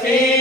حسین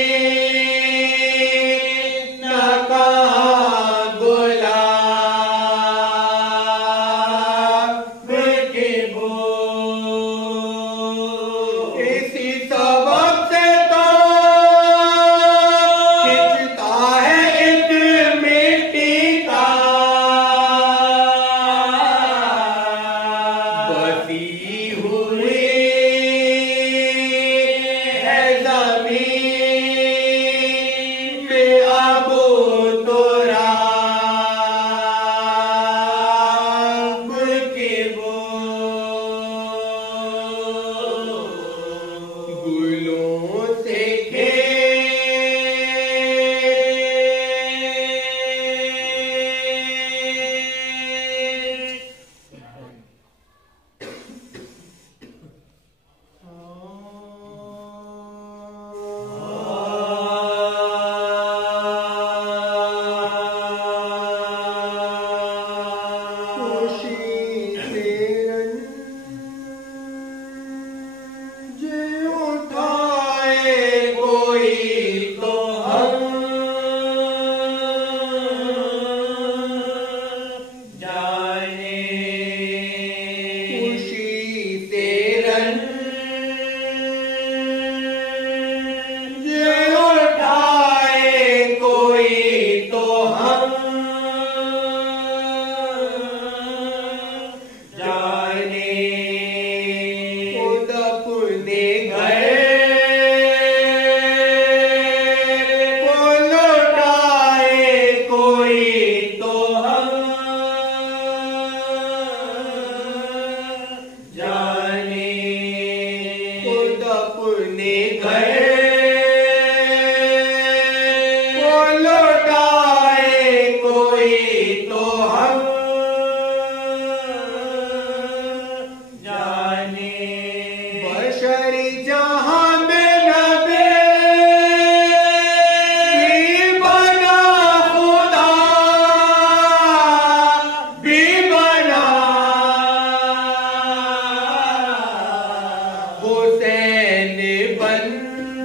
بن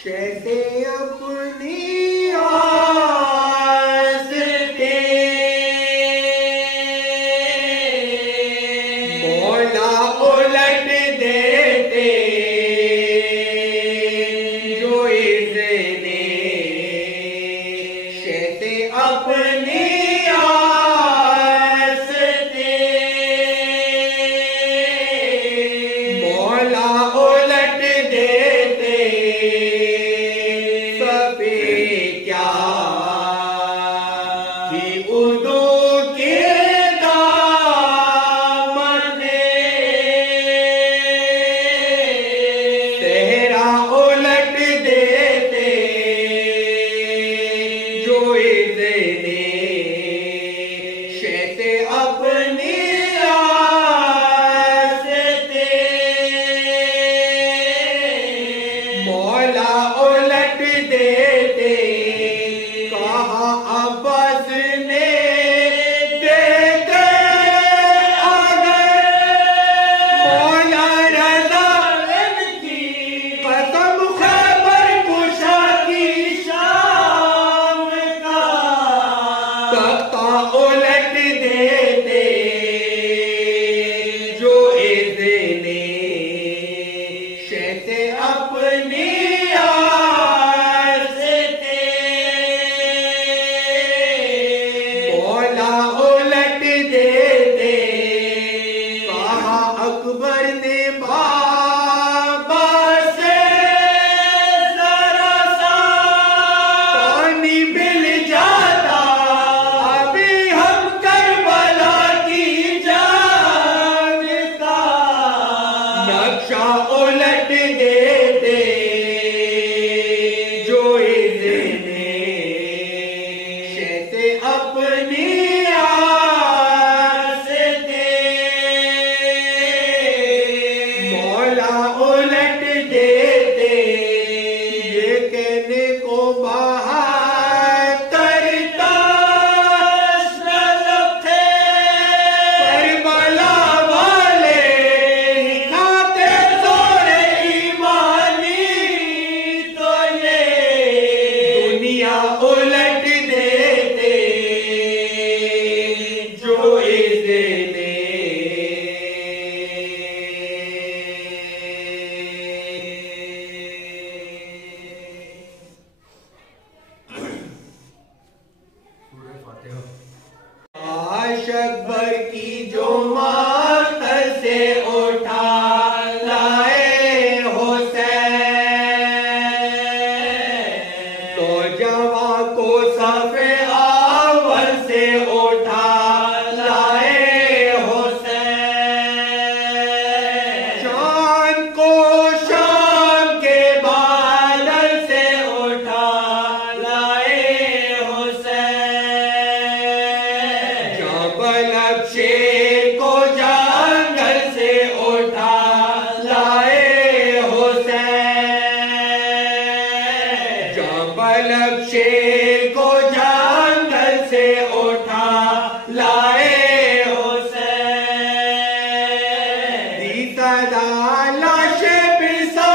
شہد اپنی آستے مولا الٹ دیتے جو اذن شہد اپنی آستے مولا الٹ دیتے اکبر کی جو مات سے اٹھا لائے حسین تو جوان کو صف اول سے اٹھا لائے حسین چاند کو شام کے بادل سے اٹھا لائے حسین نقشے کو جنگل سے اٹھا لائے حسین جبل نقشے کو جنگل سے اٹھا لائے حسین دی صدا لاش بسان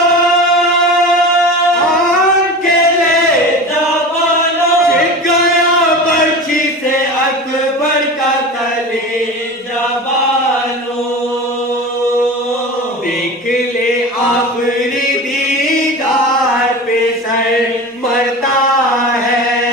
کے لے جوانوں چھٹ گیا برچھی سے اکبر کا دیکھ لے آخری دیدار پہ سر مرتا ہے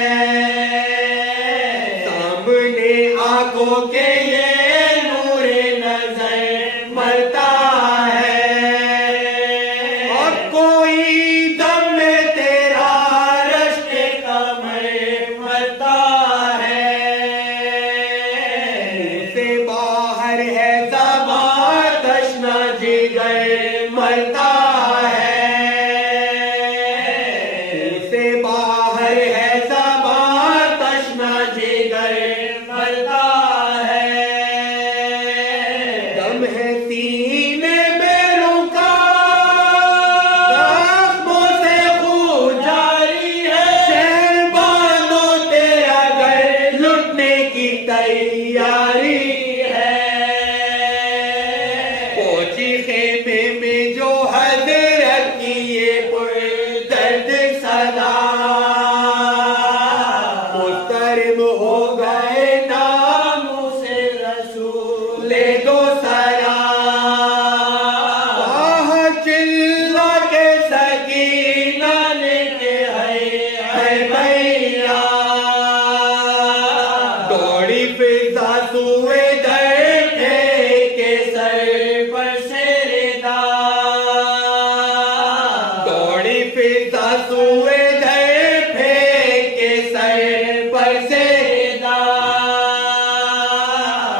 فضا سوئے دھر پھینکے سر پر سے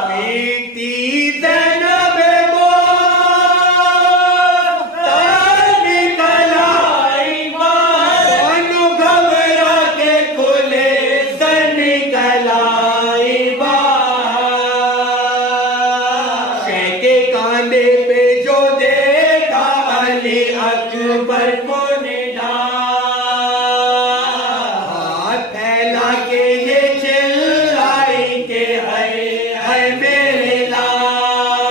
بیتی زینب نکل آئی باہر، بانو گھبرا کے کھلے سر نکل آئی باہر، شہ کے کاندھے پہ جو دیکھا علی اکبر کو نڈا، ہاتھ پھیلا کے یہ چلائی کہ ہے میرے لال،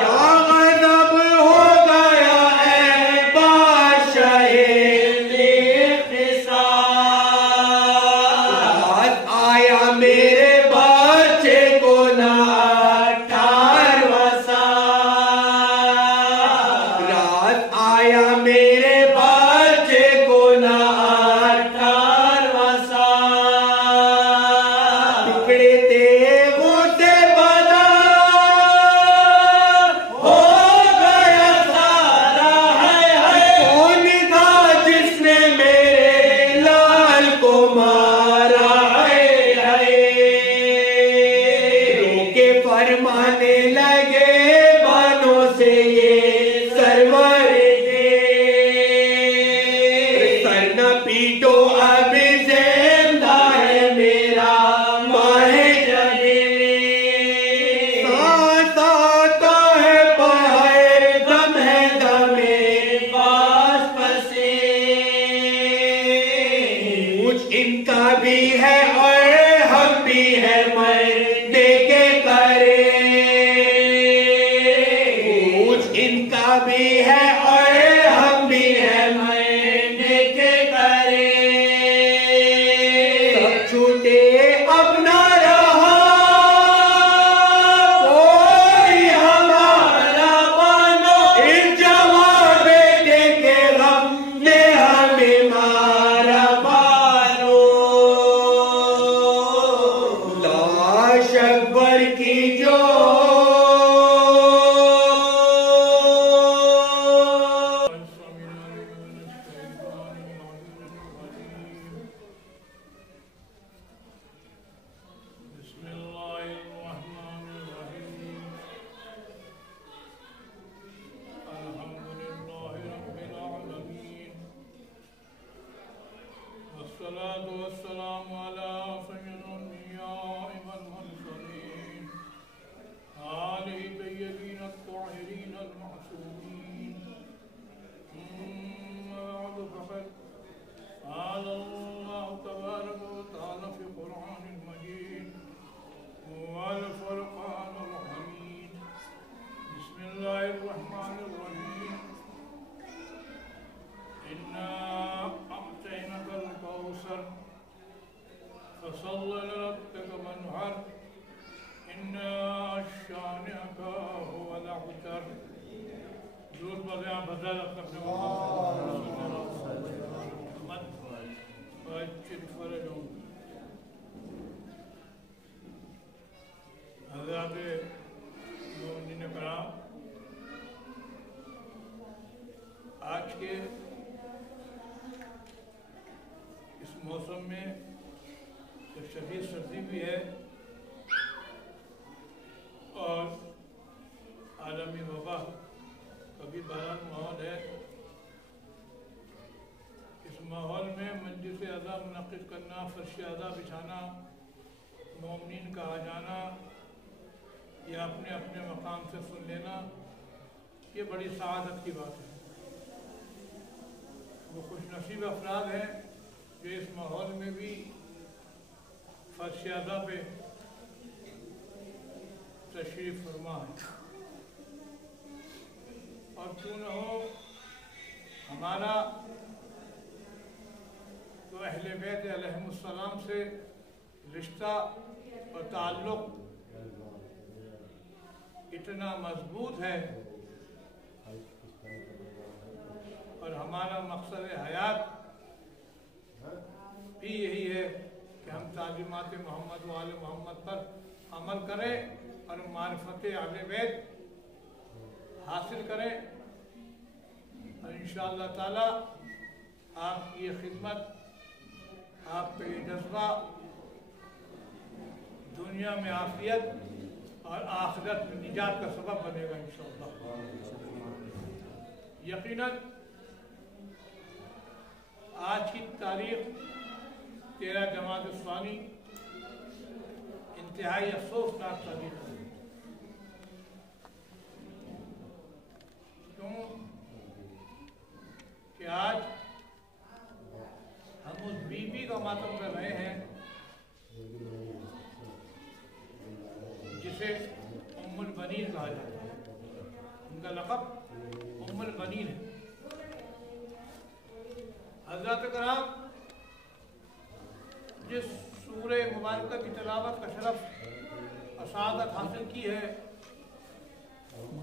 کیا غضب ہو گیا ہے بادشاہ اقتصاد، رات آیا میرے بچے کو نہ 18واں سال، رات آیا میرے بچے کو نہ 18واں سال، ٹکڑے تیغوں سے بنا ہو گیا سارا، کون تھا جس نے میرے لال کو مارا، رو کے فرمانے لگے بانوں سے یہ سرور دے، سر نہ پیٹو اب زندہ ہے میرا ماہ جدے، سانس آتا ہے باہر دم ہے دمے پاس پسے، مجھ ان کا بھی ہے اور ہم بھی ہے مرنے کے کرے، مجھ ان کا بھی ہے اور ہم بھی ہے مرنے کے کرے، سب چھوٹے اب نہ رہا کوئی ہمارا بانو، اس جوان بیٹے کے غم نے ہمیں مارا بانو، لاش اکبر کی جو بسم اللہ الرحمن الرحیم، الحمد للہ رب العالمین، والصلاة والسلام علی سید الانبیاء والمرسلین، آلہ الطیبین الطاہرین المعصومین، ثم بعد فقد قال اللہ تبارک وتعالی فی قرآن المجید والفرقان الحمید، بسم اللہ الرحمن الرحیم، انا اعطینک الکوثر فصل لربک وانحر، انا شانئک هو الابتر، درود پڑھیں آپ حضرت اپنے محمد واجب فرج ہوں۔ حضرات مومنین کرام، آج کے اس موسم میں ایک شدید سردی بھی ہے اور عالمی وبا کا بھی بحران ماحول ہے، اس ماحول میں مجلس اعضا منعقد کرنا، فرش اعضا بچھانا، مومنین کا آ جانا یا اپنے اپنے مقام سے سن لینا، یہ بڑی سعادت کی بات ہے۔ وہ خوش نصیب افراد ہیں جو اس ماحول میں بھی فرش اعضا پہ تشریف فرما ہے، اور کیوں نہ ہو ہمارا تو اہل بیت علیہم السلام سے رشتہ اور تعلق اتنا مضبوط ہے، اور ہمارا مقصد حیات بھی یہی ہے کہ ہم تعلیمات محمد و آل محمد پر عمل کریں اور معرفت اہل بیت حاصل کریں، اور انشاءاللہ تعالی آپ کی یہ خدمت، آپ کا یہ جذبہ دنیا میں عافیت اور آخرت میں نجات کا سبب بنے گا انشاءاللہ۔ یقیناً آج کی تاریخ 13 جمادی الثانی انتہائی افسوسناک تاریخ ہے۔ کیوں کہ آج ہم اس بی بی کا ماتم کر رہے ہیں جسے ام البنین کہا جاتا ہے۔ ان کا لقب ام البنین ہے۔ حضرات کرام، جس سورہ مبارکہ کی تلاوت کا شرف اور سعادت حاصل کی ہے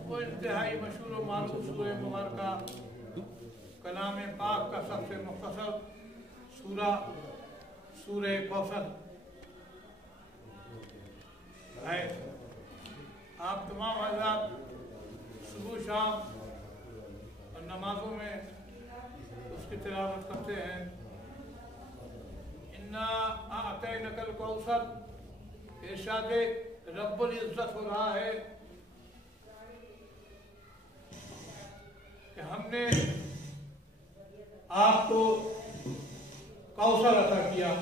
وہ انتہائی مشہور و معروف سورہ مبارکہ کلام پاک کا سب سے مختصر سورہ کوثر ہے۔ آپ تمام حضرات صبح شام اور نمازوں میں اس کی تلاوت کرتے ہیں۔ انا اعطینک الکوثر، ارشاد رب العزت ہو رہا ہے کہ ہم نے آپ کو کوثر عطا کیا۔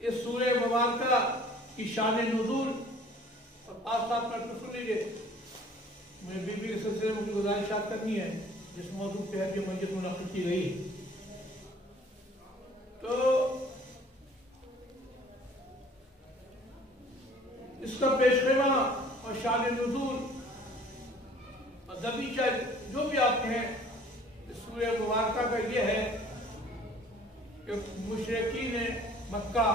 اس سورہ مبارکہ کی شان نزول اور پاس ساتھ میں سن لیجیے۔ مجھے بی بی کے سلسلے میں کچھ گزارشات کرنی ہے جس موضوع پہ ہے کہ مجلس منعقد کی گئی۔ تو اس کا پیش خیمہ اور شان نزول اور دبیچہ جو بھی آپ ہیں اس سورہ مبارکہ کا یہ ہے کہ مشرکین مکہ،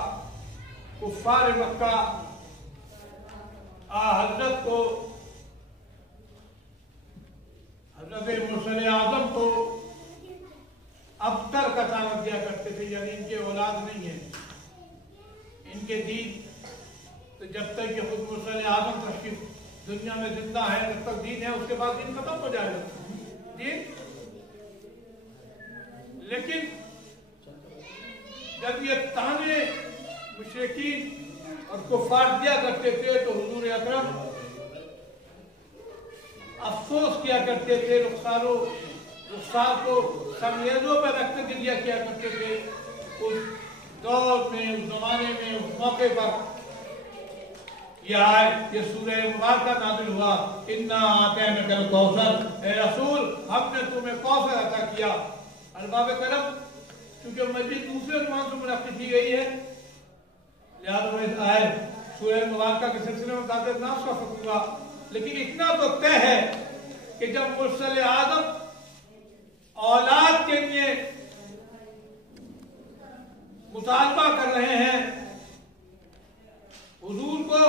کفار مکہ حضرت کو، حضرت مرسل اعظم کو ابتر کا تعارف دیا کرتے تھے، یعنی ان کے اولاد نہیں ہے، ان کے دین تو جب تک یہ خود مرسل اعظم تشریف دنیا میں زندہ ہے جب تک دین ہے، اس کے بعد دین ختم ہو جائے گا دین۔ لیکن جب یہ تانے مشرکین اور کفار دیا کرتے تھے تو حضور اکرم افسوس کیا کرتے تھے، رخسار کو سنگریزوں پہ رکھ کے دیا کیا کرتے تھے۔ اس دور میں، اس زمانے میں، اس موقع پر یہ آئے، یہ سورہ مبارکہ نازل ہوا، انا اعطینک الکوثر، اے رسول ہم نے تمہیں کوثر عطا کیا۔ ارباب کرم، کیونکہ مجلس دوسرے عنوان سے منعقد کی گئی ہے لہذا میں آئے سورہ مبارکہ کے سلسلے میں قادر ناس کا فکر ہوا، لیکن اتنا تو طے ہے کہ جب مرسل اعظم اولاد کے لیے مطالبہ کر رہے ہیں، حضور کو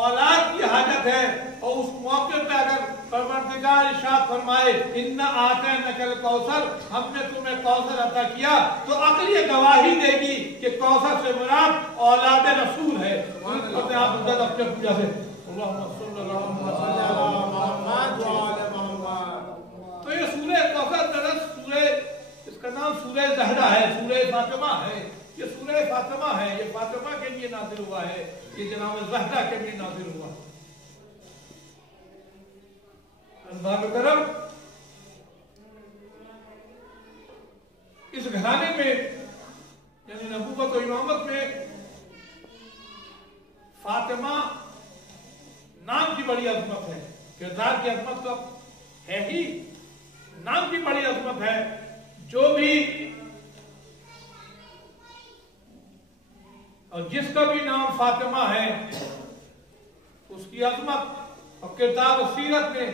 اولاد کی حاجت ہے، اور اس موقع پہ اگر پروردگار ارشاد فرمائے انا اعطینک الکوثر، ہم نے تمہیں کوثر عطا کیا، تو عقل یہ گواہی دے گی کہ کوثر سے مراد اولاد رسول ہے۔ آپ اپنے پوجا سے اللہم صلی اللہ علیہ محمد وعلی محمد۔ تو یہ سورہ کوثر درست سورہ، اس کا نام سورہ زہرا ہے، سورہ فاطمہ ہے۔ یہ سورہ فاطمہ ہے، یہ فاطمہ کے لیے نازل ہوا ہے، یہ جناب زہرا کے لیے نازل ہوا۔ ارباب کرم، اس گھرانے میں یعنی نبوت و امامت میں فاطمہ نام کی بڑی عظمت ہے، کردار کی عظمت تو ہے ہی، نام کی بڑی عظمت ہے۔ جو بھی اور جس کا بھی نام فاطمہ ہے اس کی عظمت اور کردار و سیرت نے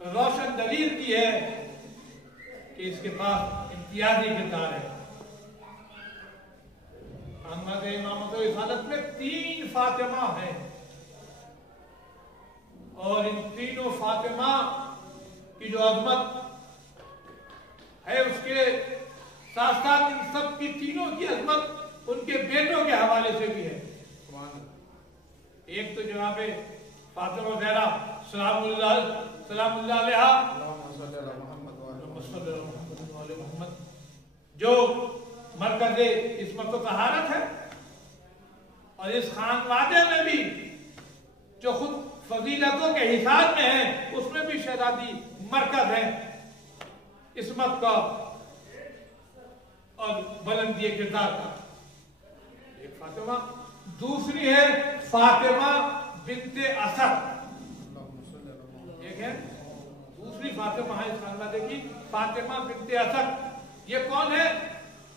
روشن دلیل کی ہے کہ اس کے پاس امتیازی کردار ہے۔ احمد امامت و رسالت میں 3 فاطمہ ہیں، اور ان تینوں فاطمہ کی جو عظمت ہے اس کے ساتھ ساتھ ان سب کی تینوں کی عظمت ان کے بیٹوں کے حوالے سے بھی ہے۔ ایک تو جناب فاطمہ زہرا سلام اللہ علیہا، جو مرکز عصمت و طہارت ہے، اور اس خانوادے میں بھی جو خود فضیلتوں کے حساب میں ہے، اس میں بھی شہزادی مرکز ہے عصمت کا اور بلندی کردار کا. ایک فاطمہ، دوسری ہے فاطمہ بنت اسد. ایک ہے دوسری فاطمہ ہے اس خانوادے کی، فاطمہ بنت اسد. یہ کون ہے؟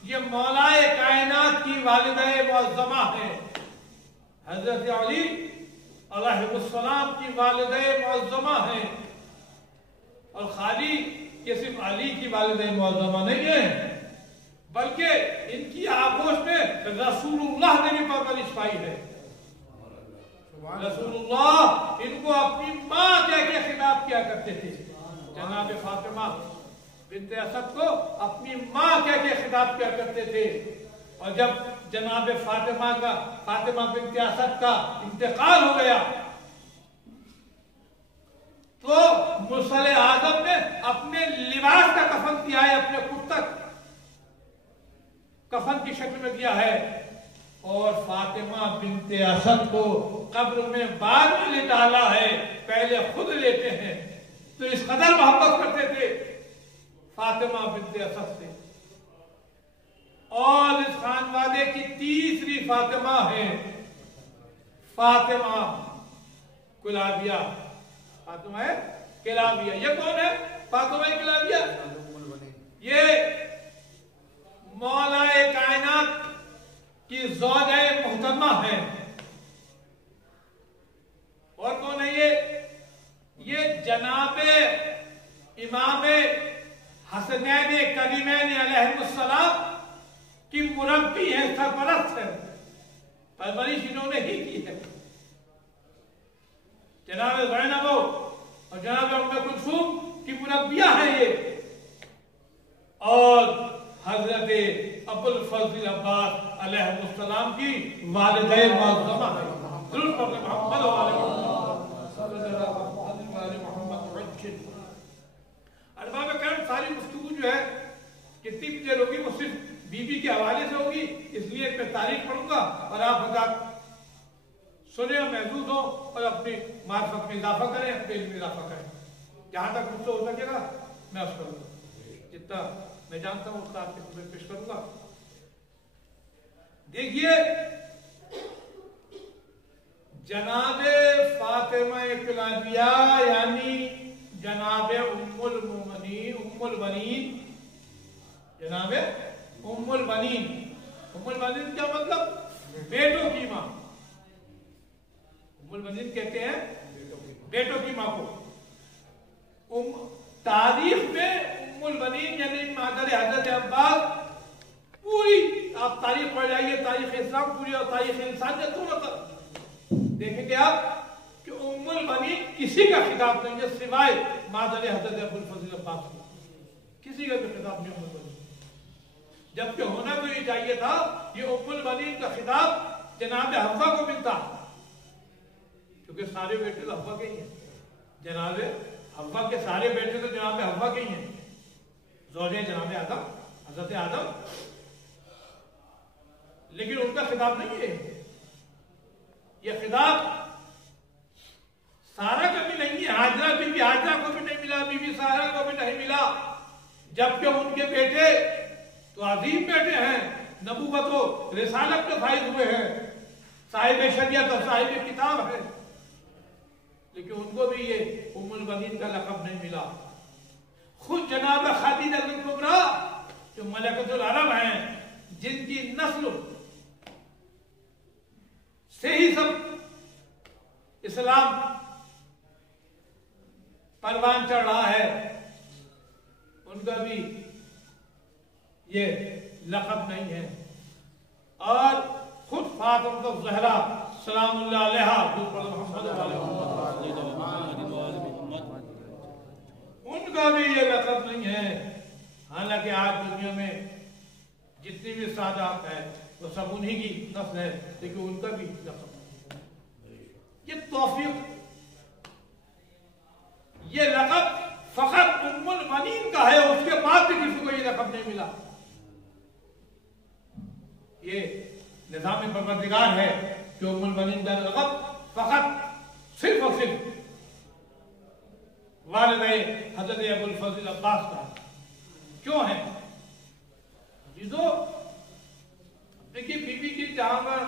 یہ مولائے کائنات کی والدہ معظمہ ہے، حضرت علی علیہ السلام کی والدہ معظمہ ہے. اور خالی یہ صرف علی کی والدہ معظمہ نہیں ہے، بلکہ ان کی آغوش میں رسول اللہ نے بھی پرورش پائی ہے. رسول اللہ ان کو اپنی ماں کہہ کے خطاب کیا کرتے تھے. جناب فاطمہ بنت اسد کو اپنی ماں کہہ کے خطاب کیا کرتے تھے. اور جب جناب فاطمہ بنت اسد کا انتقال ہو گیا تو مرسل اعظم نے اپنے لباس کا کفن کیا ہے، اپنے خود تک کفن کی شکل میں دیا ہے، اور فاطمہ بنت اسد کو قبر میں بعد میں لے ڈالا ہے، پہلے خود لیتے ہیں. تو اس قدر محبت کرتے تھے فاطمہ بنت اسد سے. اور اس خانوادے کی تیسری فاطمہ ہے فاطمہ کلابیہ. فاطمہ کلابیہ یہ کون ہے؟ فاطمہ کلابیہ یہ مولا کائنات کی زوجہ محترمہ ہے. اور کون ہے یہ جناب امام حسنین کریمین علیہ السلام کی مربی ہے، سرپرست ہے، پرورش انہوں نے ہی کی ہے. جناب زینب اور جناب ام کلثوم کی مربیہ ہے یہ. اور حضرت ابو الفضل عباس علیہ السلام کی والدہ معظمہ ہے. ضرور پڑھیں محمد ارباب کرم. ساری گفتگو جو ہے کتنی بھی دیر ہوگی وہ صرف بی بی کے حوالے سے ہوگی، اس لیے میں تاریخ پڑھوں گا اور آپ حضرات سنیں اور محدود ہوں اور اپنی معرفت میں اضافہ کریں، اپنے علم میں اضافہ کریں. جہاں تک مجھ سے ہو سکے گا میں اس کروں گا، جتنا میں جانتا ہوں اس کا آپ کے خدمت پیش کروں گا. دیکھیے جناب فاطمہ کلابیہ یعنی جناب ام المومنین، ام البنین، جناب ام البنین. ام البنین کیا مطلب؟ بیٹوں کی ماں. ام البنین کہتے ہیں بیٹوں کی ماں کو. تاریخ میں ام البنین یعنی مادر حضرت عباس، پوری آپ تاریخ پڑھ جائیے، تاریخ اسلام پوری اور تاریخ انسانیت دونوں تک دیکھیں گے آپ کہ ام البنین کسی کا خطاب نہیں ہے سوائے مادر حضرت ابو الفضل عباس کو. کسی کا بھی خطاب نہیں ام البنین، جبکہ ہونا تو یہ چاہیے تھا یہ ام البنین کا خطاب جناب حوا کو ملتا، کیونکہ سارے بیٹے تو حوا کے ہی ہیں. جناب حوا کے سارے بیٹے تو جناب حوا کے ہی ہیں، زوجہ جناب آدم، حضرت آدم. لیکن ان کا خطاب نہیں ہے، یہ خطاب سارا کا بھی نہیں ہے. حاجرہ بی بی حاجرہ کو بھی نہیں ملا، بی بی سارا کو بھی نہیں ملا، جبکہ ان کے بیٹے تو عظیم بیٹے ہیں، نبوت و رسالت کے فائز ہوئے ہیں، صاحب شریعت اور صاحب کتاب ہے، لیکن ان کو بھی یہ ام البنین کا لقب نہیں ملا. خود جناب خدیجہ الکبریٰ جو ملکۃ العرب ہیں، جن کی نسل سے ہی سب اسلام پروان چڑھ رہا ہے، ان کا بھی یہ لقب نہیں ہے. اور خود فاطمہ الزہرا سلام اللہ علیہا ان کا بھی یہ لقب نہیں ہے. حالانکہ آج دنیا میں جتنی بھی سادات ہے وہ سب انہی کی نسل ہے، لیکن ان کا بھی لقب نہیں. یہ توفیق، یہ لقب فقط ام البنین کا ہے، اس کے بعد بھی کسی کو یہ لقب نہیں ملا. یہ نظام پروردگار ہے جو ام المؤمنین بن رغب فقط صرف اور صرف والد حضرت ابو الفضل عباس کا کیوں ہے جیزو؟ دیکھیے بی بی کی جہاں پر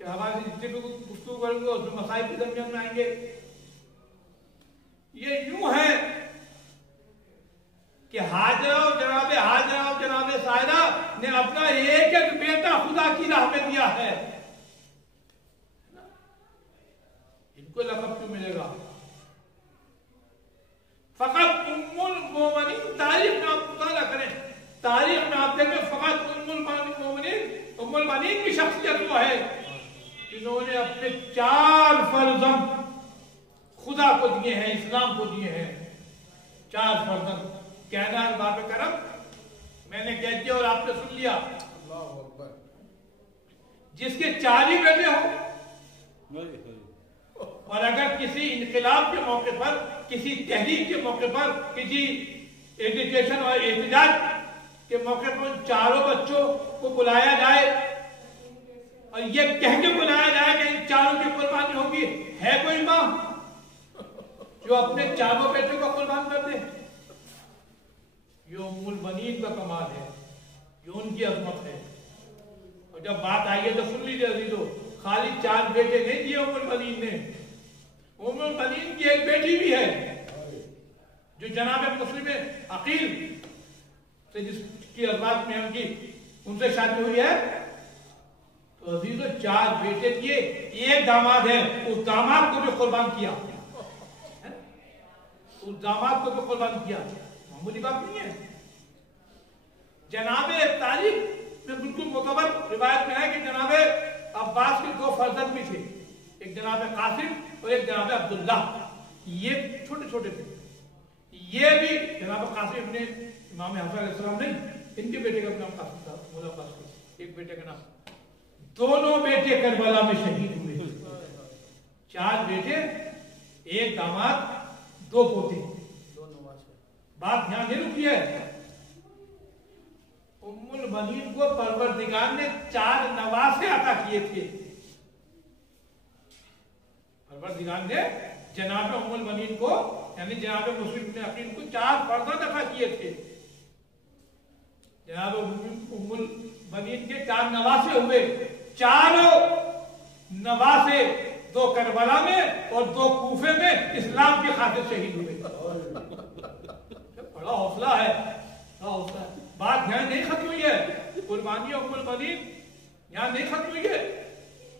کہ ہماری جتنے بھی گفتگو کریں گے اس میں مسائل کے درمیان میں آئیں گے. یہ یوں ہے کہ حاجرہ اور جناب سائرہ نے اپنا ایک ایک بیٹا خدا کی راہ میں دیا ہے. ان کو لقب کیوں ملے گا؟ فقط ام المؤمنین تاریخ میں آپ مطالعہ کریں، تاریخ میں آپ دیکھیں فقط ام المؤمنین کی شخصیت وہ ہے جنہوں نے اپنے 4 فرزند خدا کو دیے ہیں، اسلام کو دیے ہیں. 4 فرزند کہنا ہے باب کرم، میں نے کہہ دیا اور آپ نے سن لیا. جس کے 4 ہی بیٹے ہوں اور اگر کسی انقلاب کے موقع پر، کسی تحریک کے موقع پر، کسی ایجوکیشن اور احتجاج کے موقع پر ان 4 بچوں کو بلایا جائے اور یہ کہہ کے بلایا جائے کہ ان 4 کی قربانی ہوگی، ہے کوئی ماں جو اپنے 4 بیٹوں کو قربان کر دے؟ یہ ام المؤمنین کا کمال ہے، یہ ان کی عظمت ہے. اور جب بات آئی ہے تو سن لیجیے عزیزو، خالی 4 بیٹے نہیں دیے ام المؤمنین نے. ام المؤمنین کی ایک بیٹی بھی ہے جو جناب مسلم عقیل سے جس کی ازواج میں ان سے شادی ہوئی ہے. تو عزیزو 4 بیٹے دیے، ایک داماد ہے، اس داماد کو بھی قربان کیا، اس داماد کو بھی قربان کیا. معمولی بات نہیں ہے. جناب تاریخ میں بالکل معتبر روایت میں ہے کہ جناب عباس کے 2 فرزند بھی تھے، ایک جناب قاسم اور ایک جناب عبداللہ. یہ چھوٹے چھوٹے تھے. یہ بھی جناب قاسم اپنے امام حسن علیہ السلام نہیں، ان کے بیٹے کا نام قاسم تھا، مولا قاسم، ایک بیٹے کا نام. دونوں بیٹے کربلا میں شہید ہوئے. 4 بیٹے، ایک داماد، 2 پوتے. بات یہاں نہیں رکی ہے. ام المؤمنین کو پروردگار نے 4 نواسے عطا کیے تھے. پروردگار نے جناب ام المؤمنین کو یعنی جناب مسلم بن عقیل کو 4 فرزند عطا کیے تھے. جناب ام المؤمنین کے 4 نواسے ہوئے. 4 نواسے 2 کربلا میں اور 2 کوفے میں اسلام کی خاطر شہید ہوئے. بڑا حوصلہ ہے، بڑا حوصلہ ہے. بات یہاں نہیں ختم ہوئی ہے. قربانی ام المؤمنین یہاں نہیں ختم ہوئی ہے.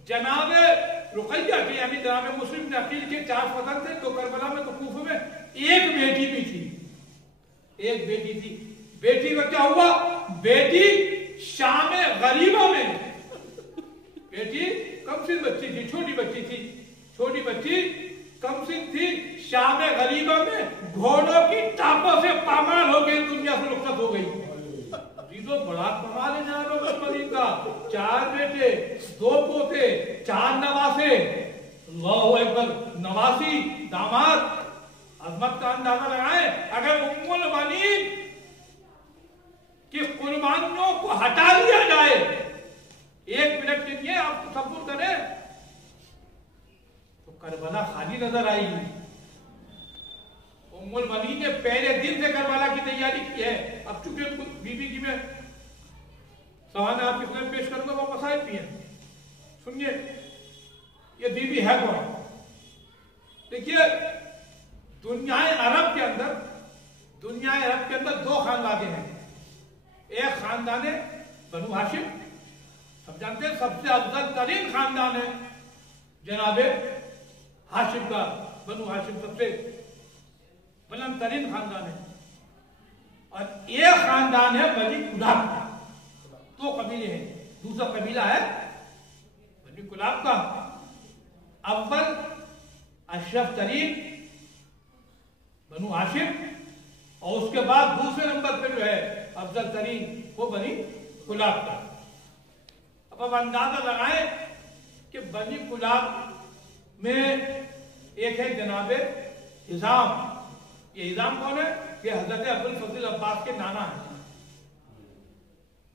جناب رقیہ کے یعنی جناب مسلم بن عقیل کے 4 فرزند تھے، 2 کربلا میں 2 کوفے میں. ایک بیٹی بھی تھی، ایک بیٹی تھی. بیٹی کا کیا ہوا؟ بیٹی شام غریبوں میں، بیٹی کم سن بچی تھی، چھوٹی بچی تھی، چھوٹی بچی کم سن تھی. شام غریبہ میں گھوڑوں کی ٹاپوں سے پامال ہو گئی، دنیا سے رخصت ہو گئی. عزیزو بڑا کمال ہے جناب مسلم کا. 4 بیٹے، 2 پوتے، 4 نواسے. اللہ اکبر. نواسی، داماد، عظمت کا اندازہ لگائیں. اگر ام المؤمنین کی قربانیوں کو ہٹا لیا جائے 1 منٹ کے لیے، آپ تصور کریں تو کربلا خالی نظر آئی. ام المؤمنین نے پہلے دن سے کربلا کی تیاری کی ہے. اب چونکہ بی بی کی میں سوال آپ کے سامنے پیش کروں گا، وہ مسائل بھی ہیں. سنیے یہ بی بی ہے کون؟ دیکھیے دنیا عرب کے اندر 2 خاندان ہیں. ایک خاندان ہے بنو ہاشم، سب جانتے ہیں سب سے افضل ترین خاندان ہے جناب ہاشم کا. بنو ہاشم سب سے بلند ترین خاندان ہے. اور ایک خاندان ہے بنی کلاب کا. 2 قبیلے ہیں. دوسرا قبیلہ ہے بنی کلاب کا. اول اشرف ترین بنو ہاشم، اور اس کے بعد دوسرے نمبر پہ جو ہے افضل ترین وہ بنی کلاب کا. اب اندازہ لگائیں کہ بنی کلاب میں ایک ہے جناب حزام. یہ حزام کون ہے؟ یہ حضرت ابو الفضل عباس کے نانا ہیں.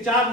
4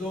2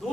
2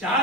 4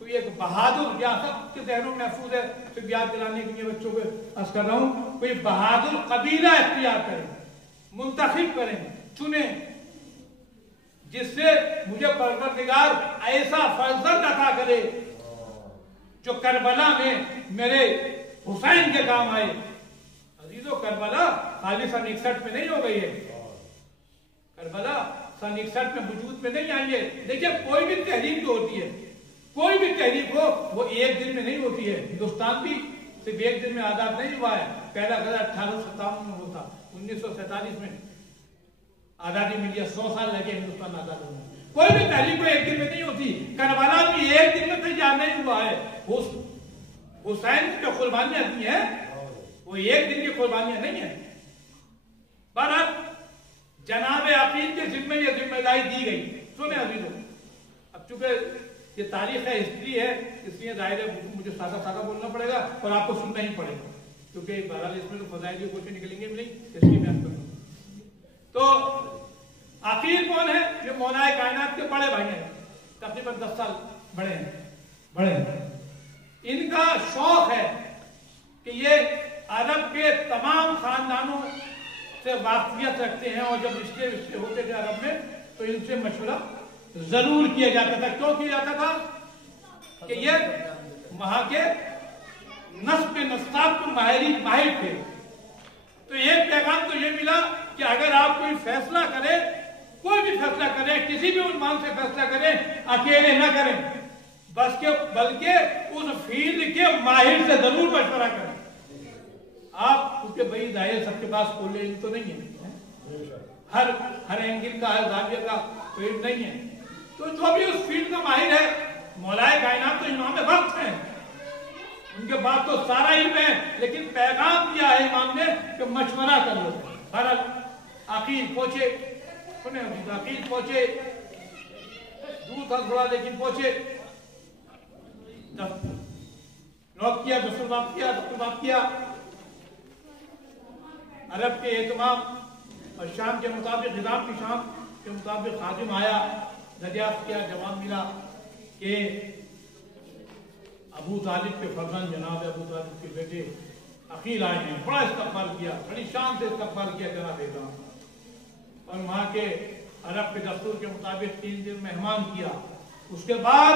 کوئی ایک بہادر، یا سب کے ذہنوں میں محفوظ ہے، صرف یاد دلانے کے لیے بچوں کو عرض کر رہا ہوں، کوئی بہادر قبیلہ اختیار کریں، منتخب کریں، چنیں، جس سے مجھے پروردگار ایسا فرزند عطا کرے جو کربلا میں میرے حسین کے کام آئے۔ عزیزو، کربلا خالی سن 61 میں نہیں ہو گئی ہے، کربلا سن 61 میں وجود میں نہیں آئی ہے۔ دیکھیے، کوئی بھی تحریک جو ہوتی ہے، کوئی بھی تحریک ہو، وہ ایک دن میں نہیں ہوتی ہے۔ ہندوستان بھی صرف ایک دن میں آزاد نہیں ہوا ہے، پہلا غزہ 1857 میں ہوتا، 1947 میں آزادی ملی ہے، 100 سال لگے ہندوستان آزاد ہونے۔ کوئی بھی تحریک کو ایک دن میں نہیں ہوتی، کربلا بھی ایک دن میں تیار نہیں ہوا ہے۔ حسین کی جو قربانیاں دی ہیں وہ ایک دن کی قربانیاں نہیں ہیں۔ بہرحال جناب عقیل کے ذمہ یہ ذمہ داری دی گئی۔ سنیں عزیزو، اب چونکہ یہ تاریخ ہے، ہسٹری ہے، اس لیے ظاہر ہے مجھے سادہ سادہ بولنا پڑے گا اور آپ کو سننا ہی پڑے گا، کیونکہ بہرحال اس میں تو فضائل کی کوشش نکلیں گے بھی نہیں، اس لیے بیان کروں۔ تو عقیل کون ہے؟ یہ مولا کائنات کے بڑے بھائی ہیں، تقریباً 10 سال بڑے ہیں۔ ان کا شوق ہے کہ یہ عرب کے تمام خاندانوں سے واقفیت رکھتے ہیں، اور جب رشتے ہوتے تھے عرب میں تو ان سے مشورہ ضرور کیا جاتا تھا۔ کیوں کیا جاتا تھا؟ کہ یہ وہاں کے نسب نساب کو ماہر تھے۔ تو ایک پیغام تو یہ ملا کہ اگر آپ کوئی فیصلہ کریں، کوئی بھی فیصلہ کریں، کسی بھی عنوان سے فیصلہ کریں، اکیلے نہ کریں، بلکہ اس فیلڈ کے ماہر سے ضرور مشورہ کریں۔ آپ کیونکہ بھائی ظاہر سب کے پاس کھولے علم تو نہیں ہے، ہر اینگل کا، ہر زاویہ کا علم نہیں ہے، تو جو بھی اس فیلڈ کا ماہر ہے، مولا کائنات تو امام وقت ہیں، ان کے بعد تو سارا علم ہے، لیکن پیغام دیا ہے امام نے کہ مشورہ کر لو۔ بہرحال عقیل پہنچے، سنیں عقیل پہنچے، دور تھا تھوڑا لیکن پہنچے، نوٹ کیا، دستور کیا، عرب کے اہتمام اور شام کے مطابق، نظام کی شام کے مطابق خادم آیا، دریافت کیا، جواب ملا کہ ابو طالب کے فرزند جناب ابو طالب کے بیٹے عقیل آئے ہیں۔ بڑا استقبال کیا، بڑی شان سے استقبال کیا جناب اعظم، اور وہاں کے عرب کے دستور کے مطابق 3 دن مہمان کیا۔ اس کے بعد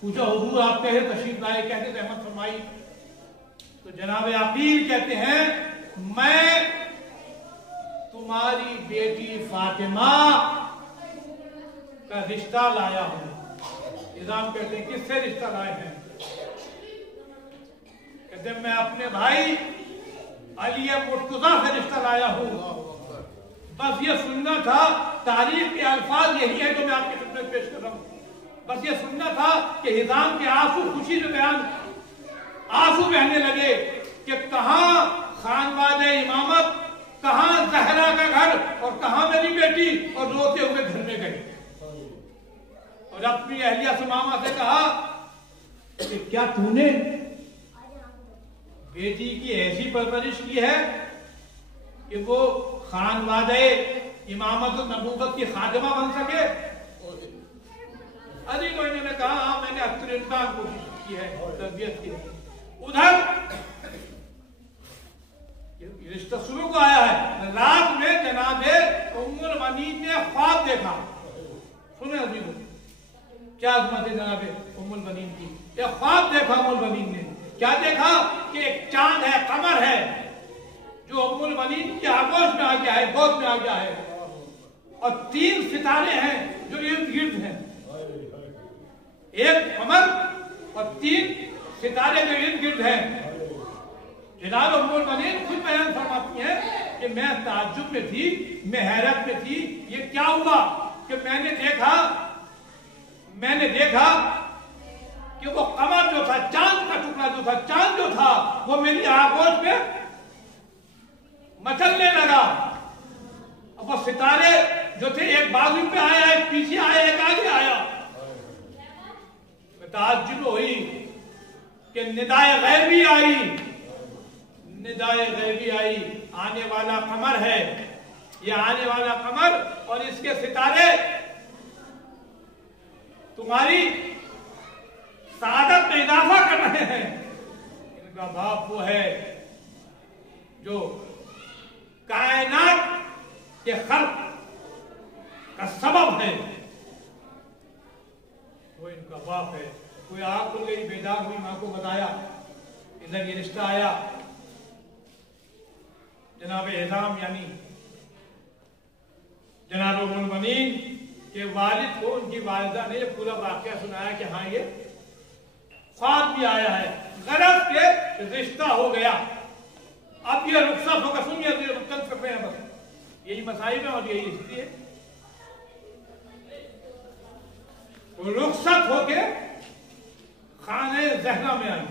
پوچھا حضور آپ کہے تشریف لائے، کہتے رحمت فرمائی، تو جناب عقیل کہتے ہیں میں تمہاری بیٹی فاطمہ کا رشتہ لایا ہوں۔ نظام کہتے ہیں کس سے رشتہ لائے ہیں؟ کہتے ہیں میں اپنے بھائی علی مرتضیٰ سے رشتہ لایا ہوں۔ بس یہ سننا تھا، تاریخ کے الفاظ یہی ہے جو میں آپ کی خدمت پیش کر رہا ہوں، بس یہ سننا تھا کہ ہزام کے آنسو خوشی سے آنسو بہنے لگے کہ کہاں خانواد امامت، کہاں زہرا کا گھر، اور کہاں میری بیٹی، اور روتے ہوئے گھر میں گئے اور اپنی اہلیہ سمامہ سے کہا کہ کیا تو نے بیٹی کی ایسی پرورش کی ہے کہ وہ خانواد امامت و نبوت کی خادمہ بن سکے؟ علی کو انہوں نے کہا ہاں میں نے اکثر امکان کوشش کی ہے، تربیت کی ہے۔ ادھر رشتہ شروع کو آیا ہے، رات میں جناب ام المؤمنین نے خواب دیکھا۔ سنیں عزیزو کیا عظمت ہے جناب ام المؤمنین کی، یہ خواب دیکھا ام المؤمنین نے۔ کیا دیکھا کہ ایک چاند ہے، قمر ہے، جو ام المؤمنین کی آغوش میں آ گیا ہے، گود میں آ گیا ہے، اور 3 ستارے ہیں جو ارد گرد ہیں، ایک قمر اور 3 ستارے جو ارد گرد ہیں۔ جناب ام المؤمنین خود بیان فرماتی ہیں کہ میں تعجب میں تھی، میں حیرت میں تھی، یہ کیا ہوا کہ میں نے دیکھا کہ وہ قمر جو تھا، چاند کا ٹکڑا جو تھا، چاند جو تھا وہ میری آغوش میں مچلنے لگا، اب وہ ستارے جو تھے ایک بازو پہ آیا، ایک پیچھے آیا، ایک آگے آیا۔ تعجب ہوئی کہ ندائے غیبی آئی، آنے والا قمر ہے، یہ آنے والا قمر اور اس کے ستارے تمہاری سعادت میں اضافہ کر رہے ہیں۔ ان کا باپ وہ ہے جو کائنات کے خلق کا سبب ہے، وہ ان کا باپ ہے۔ کوئی آگ کھل گئی، بیدار ہوئی، ماں کو بتایا، ادھر یہ رشتہ آیا، جناب اعظام یعنی جناب ام المؤمنین کے والد کو ان کی والدہ نے یہ پورا واقعہ سنایا کہ ہاں یہ خواب بھی آیا ہے، غرض کے رشتہ ہو گیا، اب یہ رخصت ہوگا۔ سنیے چند صفحے ہیں بس، یہی مسائل ہے اور یہی ہسٹری ہے۔ رخصت ہو کے خانہ زہرا میں آئی،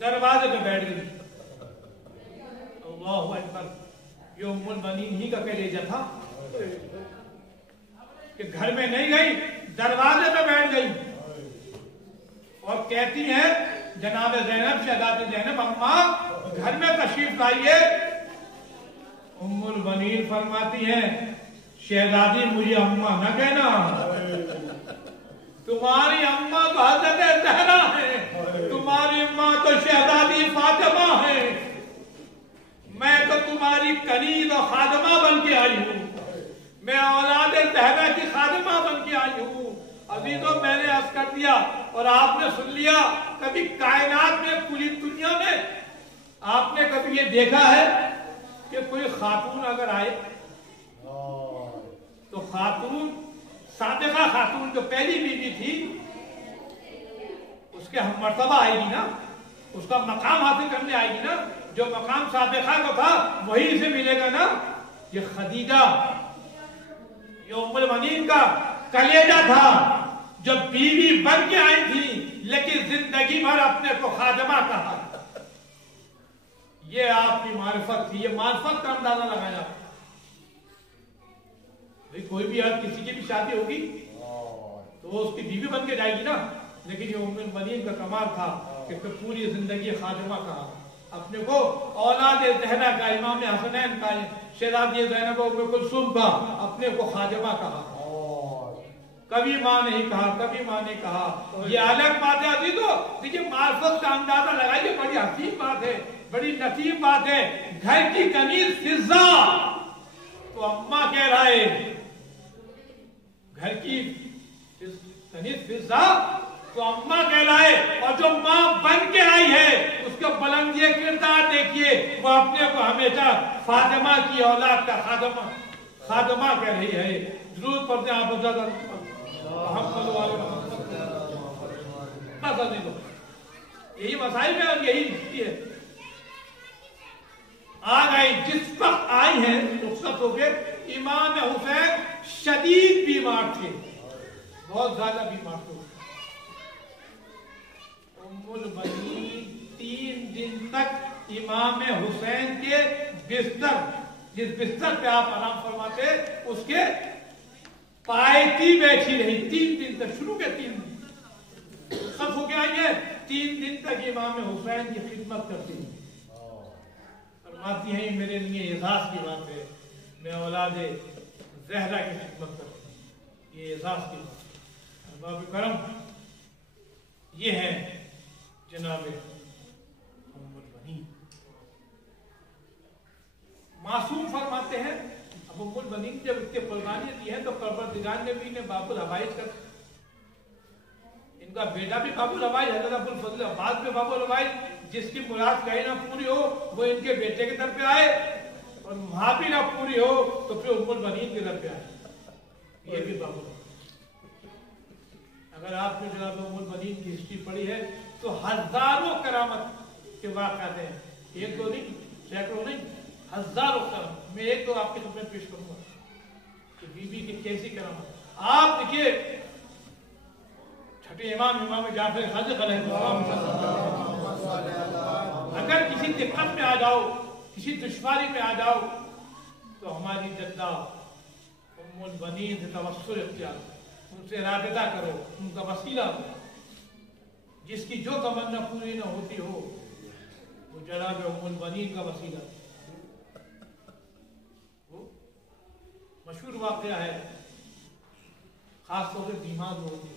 دروازے پہ بیٹھ گئی۔ اللہ اکبر، یہ ام المؤمنین ہی کا کلیجہ تھا کہ گھر میں نہیں گئی، دروازے پہ بیٹھ گئی اور کہتی ہیں جناب زینب، شہزادی زینب، اماں گھر میں تشریف لائیے۔ ام المؤمنین فرماتی ہیں شہزادی مجھے اماں نہ کہنا، تمہاری اماں تو حضرت زہرا ہے، تمہاری اماں تو شہزادی فاطمہ ہے، میں تو تمہاری کنیز اور خادمہ بن کے آئی ہوں، میں اولاد زہرا کی خادمہ بن کے آئی ہوں۔ عزیزوں، میں نے عرض کر دیا اور آپ نے سن لیا، کبھی کائنات میں پوری دنیا میں آپ نے کبھی یہ دیکھا ہے کہ کوئی خاتون اگر آئے تو خاتون صادقہ خاتون جو پہلی بیوی تھی اس کے ہم مرتبہ آئے گی نا، اس کا مقام حاصل کرنے آئے گی نا، جو مقام صادقہ کو تھا وہی سے ملے گا نا۔ یہ خدیجہ یہ ام المؤمنین کا کلیجہ تھا، جو بیوی بن کے آئی تھی لیکن زندگی بھر اپنے کو خادمہ کہا۔ یہ آپ کی معرفت تھی، یہ معرفت کا اندازہ لگایا۔ کوئی بھی کسی کی بھی شادی ہوگی تو وہ اس کی بیوی بن کے جائے گی نا، لیکن یہ ام المؤمنین کا کمال تھا کہ پوری زندگی خادمہ کہا، اپنے کو اولاد زہرا کا، امام حسنین کا، شہزادی زینب ام کلثوم کا اپنے کو خادمہ کہا، کبھی ماں نہیں کہا، کبھی ماں نہیں کہا۔ یہ الگ بات ہے عزیزو، دیکھیے معرفت کا اندازہ لگائیے، بڑی حسین بات ہے، بڑی لطیف بات ہے۔ گھر کی کنیز فضہ تو اماں کہہ رہا ہے، گھر کی کنیز فضہ تو اماں کہلائے، اور جو ماں بن کے آئی ہے اس کا بلندی کردار دیکھیے، وہ اپنے کو ہمیشہ فاطمہ کی اولاد کا خادمہ کہہ رہی ہے۔ ضرورت پڑتے ہیں آپ یہی مسائل میں اور یہی ہے۔ آ گئی، جس وقت آئی ہیں رخصت ہو کے، امام حسین شدید بیمار تھے، بہت زیادہ بیمار تھے۔ ام المؤمنین 3 دن تک امام حسین کے بستر، جس بستر پہ آپ آرام فرماتے اس کے پائیتی بیٹھی رہی 3 دن تک، شروع کے 3 دن سب ہو کے آئی ہے، 3 دن تک امام حسین کی خدمت کرتی ہیں۔ فرماتی ہیں میرے لیے اعزاز کی بات ہے، میں اولاد زہرا کی خدمت کرتی ہوں، یہ اعزاز کی بات ہے۔ احباب کرم، یہ ہے جناب ام المؤمنین۔ معصوم فرماتے ہیں اب ام المؤمنین جب اس کے قربانی دی ہے تو پروردگار نے بھی انہیں باب الحوائج کر، ان کا بیٹا بھی باب الحوائج، حضرت ابو الفضل عباس میں باب الحوائج، جس کی مراد کہیں نہ پوری ہو وہ ان کے بیٹے کے در پہ آئے، اور وہاں بھی نہ پوری ہو تو پھر ام المؤمنین کے در پہ آئے، یہ بھی باب الحوائج۔ اگر آپ نے جناب ام المؤمنین کی ہسٹری پڑھی ہے تو ہزاروں کرامت کے واقعات ہیں، ایک دو نہیں، سینکڑوں نہیں، ہزاروں کرامت۔ میں ایک دو آپ کے سامنے پیش کروں گا کہ بی بی کی کیسی کرامت۔ آپ دیکھیے چھٹے امام جعفر صادق علیہ السلام، اگر کسی دقت میں آ جاؤ، کسی دشواری میں آ جاؤ تو ہماری جدہ ام المؤمنین سے توسل اختیار کرو، ان سے رابطہ کرو، ان کا وسیلہ ہو۔ جس کی جو تمنا پوری نہ ہوتی ہو وہ جناب ام المؤمنین کا وسیلہ۔ وہ مشہور واقعہ ہے، خاص طور سے بیمار لوگوں کے لیے،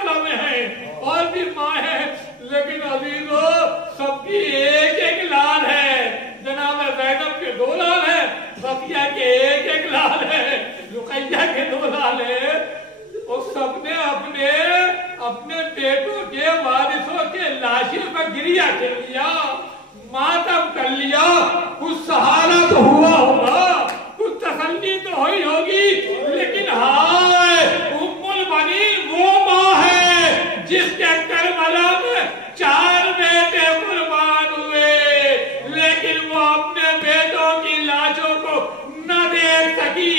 کربلا میں ہیں اور بھی ماں ہے، لیکن عزیزو سب کی ایک ایک لال ہے۔ جناب زینب کے 2 لال ہیں، صفیہ کے ایک ایک لال ہے، رقیہ کے 2 لال ہیں، اور سب نے اپنے بیٹوں کے وارثوں کے لاشوں پر گریہ کر لیا، ماتم کر لیا۔ کچھ سہارا تو ہوا ہوگا، کچھ تسلی تو ہوئی ہوگی، لیکن ہائے ام البنین وہ ماں ہے جس کے کربلا میں 4 بیٹے قربان ہوئے، لیکن وہ اپنے بیٹوں کی لاشوں کو نہ دیکھ سکی۔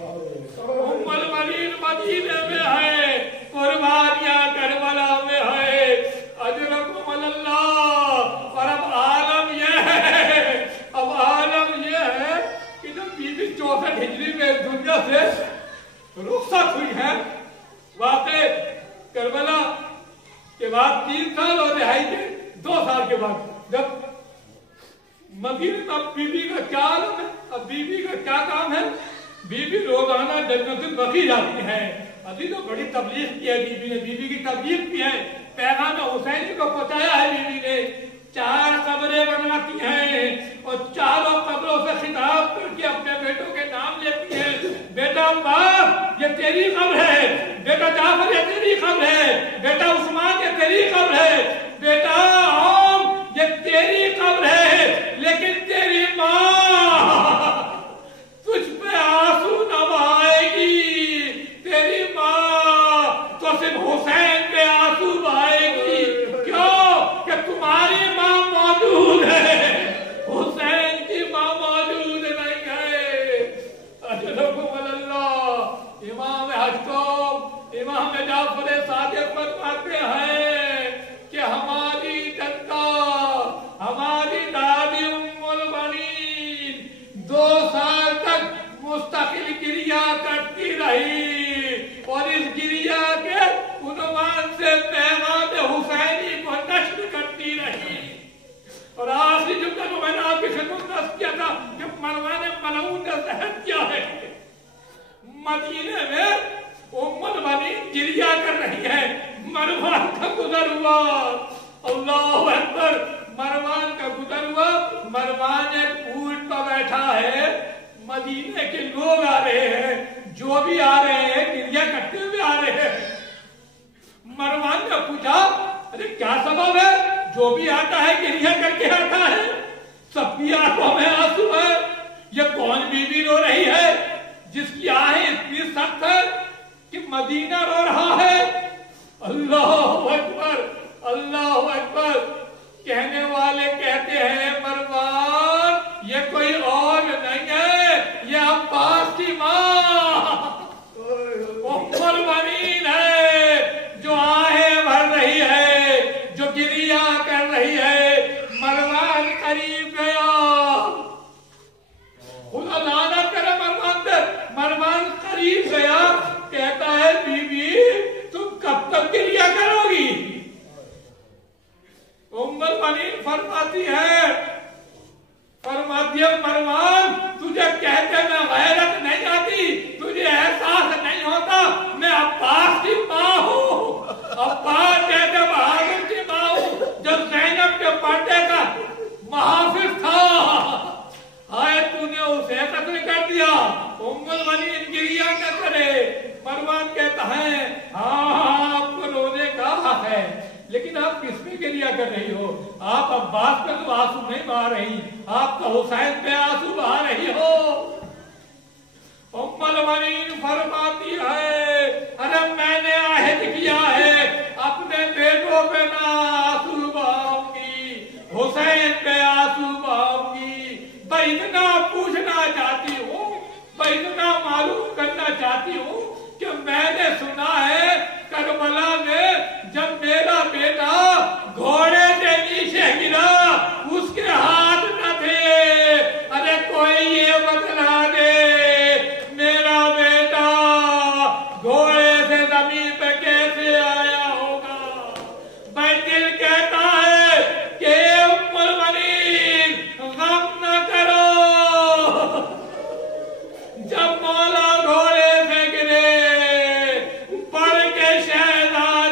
ام البنین مدینے میں ہے، قربانیاں کربلا میں ہے، اجرکم اللہ۔ اور اب عالم یہ ہے کہ جب بی بی 64 ہجری میں اس دنیا سے رخصت ہوئی ہے، واقع کربلا کے بعد 3 سال اور رہائی کے 2 سال کے بعد جب مدینہ، اب بی بی کا کیا عالم ہے، اب بی بی کا کیا کام ہے؟ بی بی روزانہ جنت البقیع جاتی ہے۔ ابھی تو بڑی تبلیغ کی ہے بی بی نے، بی بی کی تبلیغ کی ہے، پیغام حسین کو پہنچایا ہے بی بی نے۔ 4 قبریں بناتی ہیں اور چاروں قبروں سے خطاب کر کے اپنے بیٹوں کے نام لیتی ہے۔ بیٹا عباس یہ تیری قبر ہے، بیٹا جعفر یہ تیری قبر ہے، بیٹا عثمان یہ تیری قبر ہے، بیٹا عوم یہ تیری قبر ہے، لیکن تیری ماں تجھ پہ آنسو نہ بہائے گی، تیری ماں تو صرف حسین پہ آنسو بہائے گی۔ کیوں کہ تمہاری ماں موجود ہے، حسین کی ماں موجود نہیں ہے۔ اجرکم اللہ۔ امام حجکم امام جعفر صادق فرماتے ہیں کہ ہماری جدہ، ہماری دادی ام البنین 2 سال تک مستقل گریہ کرتی رہی، اور اس گریہ کے عنوان سے پیغام حسینی کو نشر کرتی رہی۔ اور آخری جملہ کو میں نے آپ کی خدمت میں عرض کیا تھا کہ مروان ملعون نے زہر کیا ہے۔ مدینے میں ام البنین گریہ کر رہی ہے، مروان کا گزر ہوا، اللہ اکبر، مروان کا گزر ہوا۔ مروان ایک اونٹ پر بیٹھا ہے، مدینے کے لوگ آ رہے ہیں، جو بھی آ رہے ہیں گریہ کرتے ہوئے آ رہے ہیں۔ مروان نے پوچھا ارے کیا سبب ہے؟ جو بھی آتا ہے گریہ کر کے آتا ہے، سب کی آنکھوں میں آنسو ہے، یہ کون بی بی رو رہی ہے جس کی آہیں اتنی سخت ہے کہ مدینہ رو رہا ہے؟ اللہ اکبر، اللہ اکبر۔ کہنے والے کہتے ہیں مروان یہ کوئی اور نہیں ہے، یہ عباس کی ماں ام البنین ہے، جو آہیں بھر رہی ہے، جو گریہ کر رہی ہے۔ مروان قریب گیا، خدا لعنت کرے مروان پر، مروان قریب گیا، کہتا ہے بی بی تم کب تک گریہ کرو گی؟ ام البنین فرماتی ہے مروان تجھے کہتے میں غیرت نہیں آتی، تجھے احساس نہیں ہوتا میں عباس کی ماں ہوں، عباس جیسے بہادر کی ماں ہوں جو زینب کے پردے کا محافظ تھا۔ ہائے تو نے اسے قتل کر دیا۔ ام البنین گریہ نہ کرے۔ مروان کہتا ہے ہاں آپ کو رونے کا حق ہے، لیکن آپ کس میں گریہ کر رہی ہو؟ آپ عباس پہ تو آنسو نہیں بہا رہی، آپ تو حسین پہ آنسو بہا رہی ہو۔ ام البنین فرماتی ہے ارے میں نے عہد کیا ہے اپنے بیٹوں پہ نہ آنسو بہاؤں گی، حسین پہ آنسو بہاؤں گی۔ میں اتنا پوچھنا چاہتی ہوں، میں اتنا معلوم کرنا چاہتی ہوں کہ میں نے سنا ہے کربلا میں جب میرا بیٹا گھوڑے سے نیچے گرا اس کے ہاتھ نہ تھے، ارے کوئی یہ بتلا دے میرا بیٹا گھوڑے سے زمین پہ کیسے آیا ہوگا؟ میں دل کہتا ہے کہ ام البنین غم نہ کرو، جب مولا گھوڑے سے گرے پڑھ کے شہزاد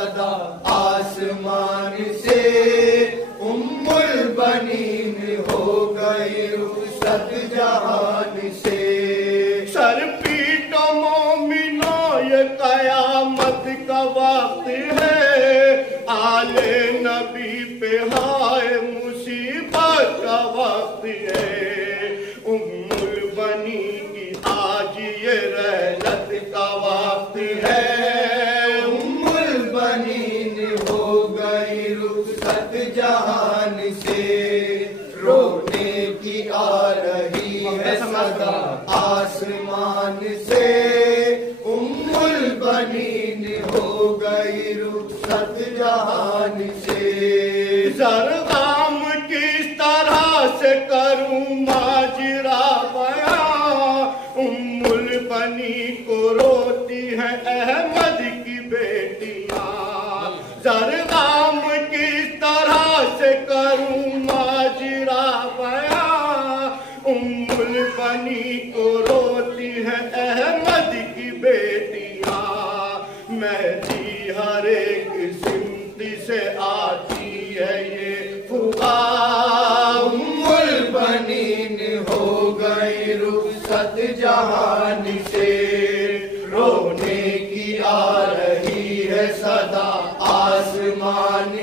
صدا آسمان سے ام البنین ہو گئی رخصت جہان سے سر پیٹو مومنو یہ قیامت کا وقت ہے آل نبی پہ ہائے مصیبت کا وقت ہے ام البنین کی آج یہ رحلت کا وقت ہے ام البنین ہو گئی رخصت جہان سے رونے کی آ رہی ہے صدا آسمان سے ام البنین ہو گئی رخصت جہان سے زرغام کس طرح سے کروں ماجرا بیاں ام البنی کو روتی ہے احمد کی بیٹیاں زرغام کس طرح سے کروں ماجرا بیاں ام البنی کو روتی ہے احمد کی بیٹیاں مہدی ہر ایک سمت سے آتی ہے یہ فغاں ام البنین ہو گئی رخصت جہان سے رونے کی آ رہی ہے صدا آسمان